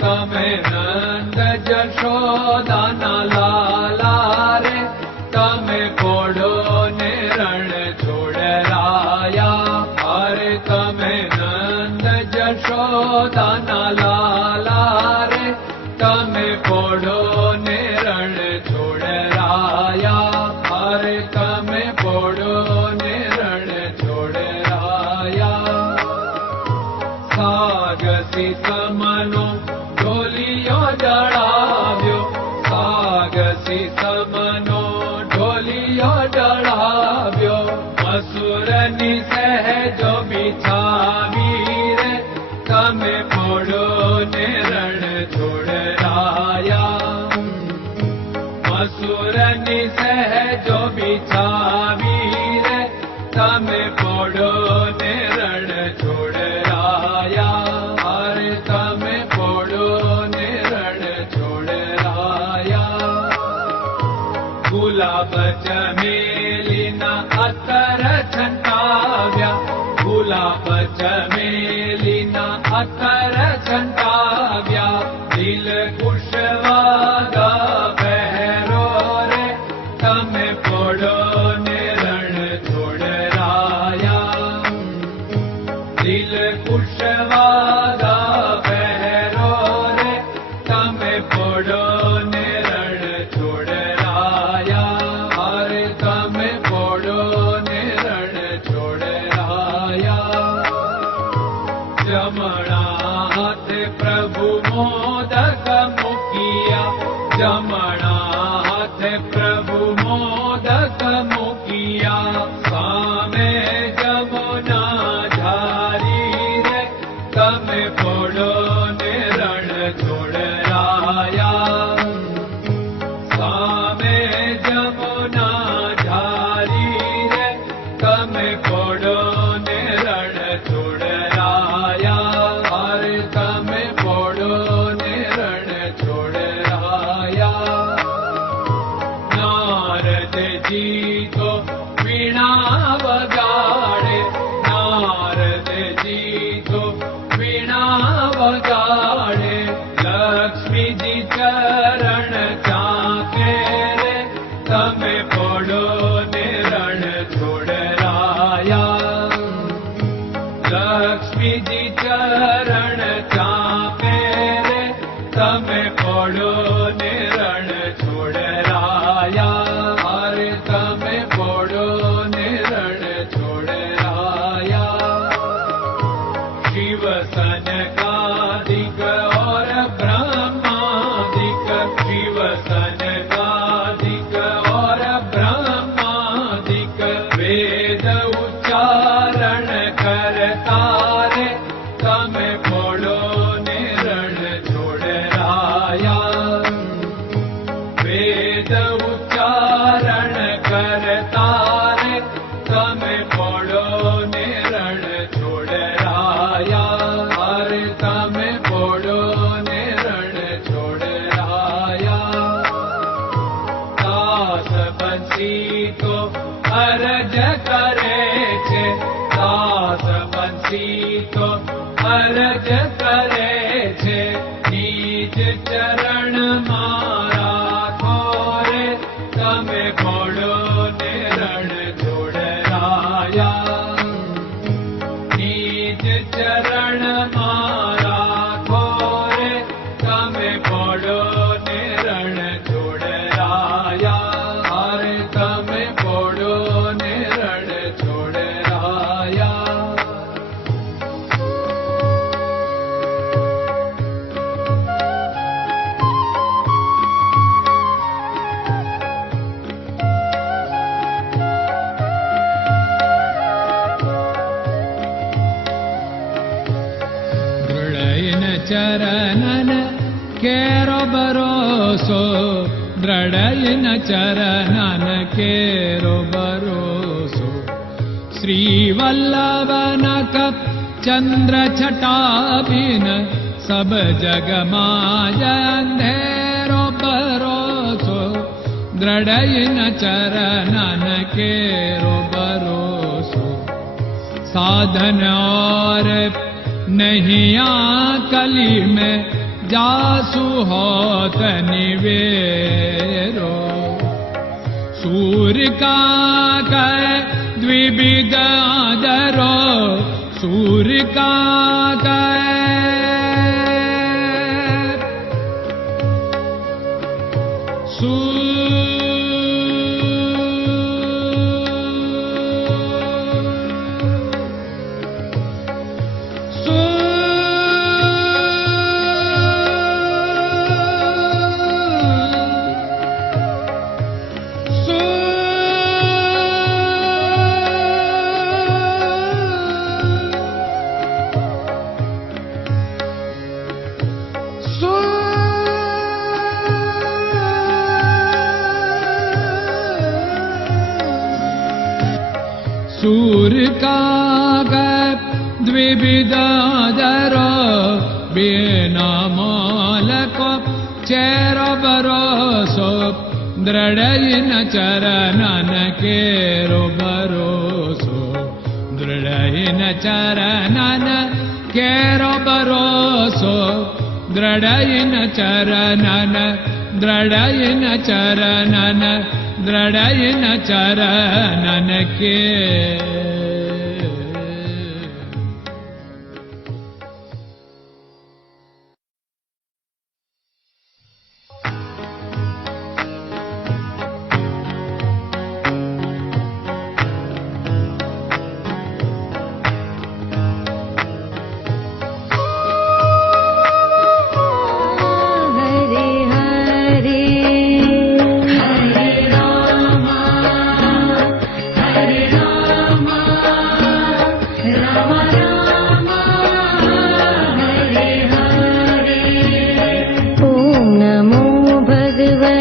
तमे नन्द जशोदना लाला रे तमे पोडो ने रण छोड़ छोडराया। हरे तमे नंद जशोदना लाला रे तमे पोडो ी तमे पडो निोडराया पडो निया गुलाबच जलिना अकर चण्टाव्या गुलाबमेलिना अकर चण्टाव्याल खुशवा Ecuador. चरण चापे रे तमे पड़ो me con चरन केरो भरोसो द्रडयन चरन केरो भरोसो श्रीवल्लभ चन्द्र छटाभिन सब जगमा जन्धेरो भरोसो द्रढयन चरन केरो भरोसो साधन औरे नहिया कली में जासु होत निवेरो। सूर्य ह तनिवे सूर्यका दिविगादरो सूर्यका द्विविदादरो बेनामालको चेरो बरोसो दृढयिन भरोसो दृढयिन चरणन केरो भरोसो दृढयिन चरणन दृढयिन चरणन दृढयिन चरणन